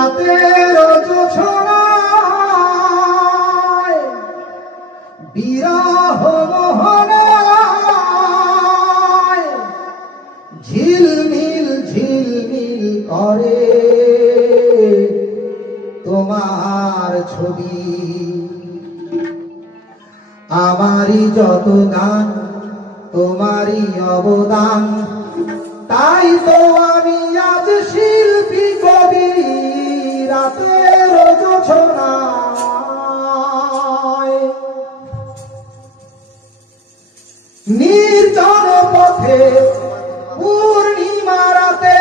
রাতের জোছনায় বিরহ মোহনায় ঝিলমিল ঝিলমিল করে তোমার ছবি। আমারই যত গান তোমারই অবদান, তাই তো আমি আজ শিল্পী কবি। রাতের জোছনায় নির্জন পথে পূর্ণিমা রাতে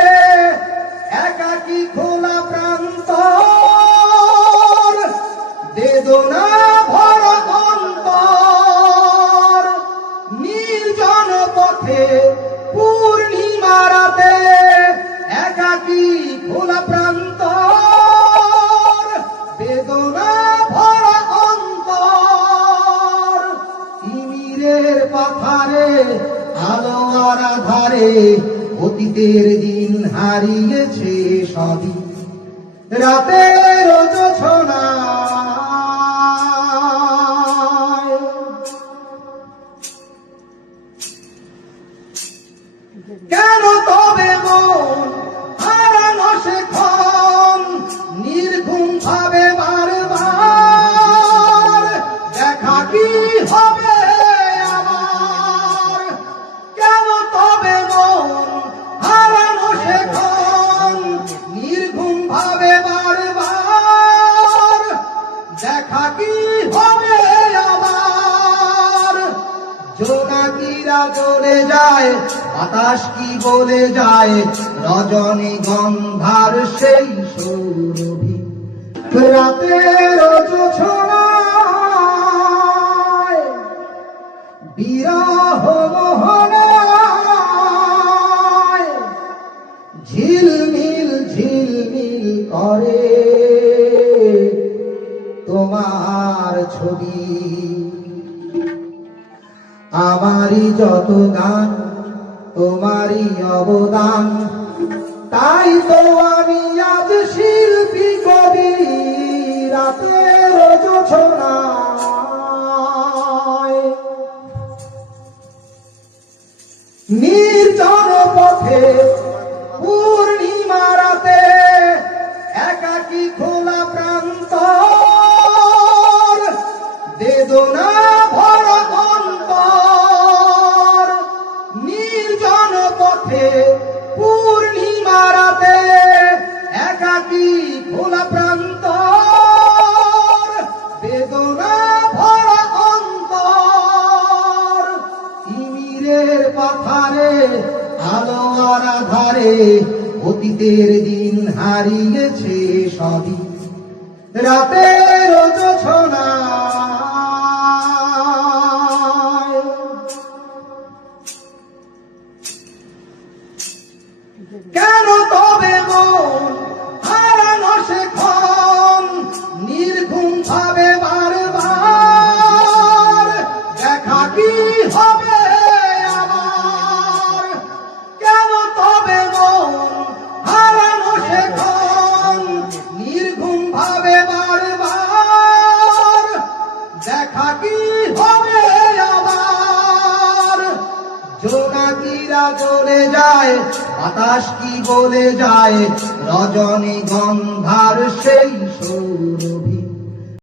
একাকী খোলা প্রান্তর, বেদনা ভরা অন্তর। নির্জন পথে পূর্ণিমা রাতে একাকী খোলা প্রান্তর, বেদনা ভরা অন্তর। তিমিরের পাথারে আলো আর আধারে অতীতের দিন হারিয়েছে সবই। রাতের জোছনায় কেন তবে মন হারানো সেক্ষণ নির্ঘুম ভাবে বারবার? দেখা কি হবে আমার? কেন তবে মন হারানো সেক্ষণ নির্ঘুম ভাবে বারবার? দেখা কি হবে আবার? জোনাকিরা জ্বলে যায়, বাতাস কি বলে যায়, রজনী গন্ধার সেই সৌরভী। রাতের জোছনায় বিরহ মোহনায় ঝিলমিল ঝিলমিল করে তোমার ছবি। আমারই যত গান তোমারই অবদান, তাই তো আমি আজ শিল্পী কবি। রাতের জোছনায় নির্জন পথে পূর্ণিমা রাতে একাকী খোলা প্রান্তর, বেদনা ভরা অন্তর। নির্জন পথে পূর্ণিমা রাতে একাকী খোলা প্রান্তর, বেদনা ভরা অন্তর। তিমিরের পাথারে আলো আর আধারে অতীতের দিন হারিয়েছে সবই। রাতের জোছনায় কেন তবে মন হারানো সেক্ষণ নির্ঘুম ভাবে বারবার? দেখা কি হবে আমার? কেন তবে মন হারানো সেক্ষণ নির্ঘুম ভাবে বারবার? দেখা কি হবে আবার? জোনাকিরা জ্বলে যায়, বাতাস কি বলে যায়, রজনী গন্ধার সেই সৌরভী।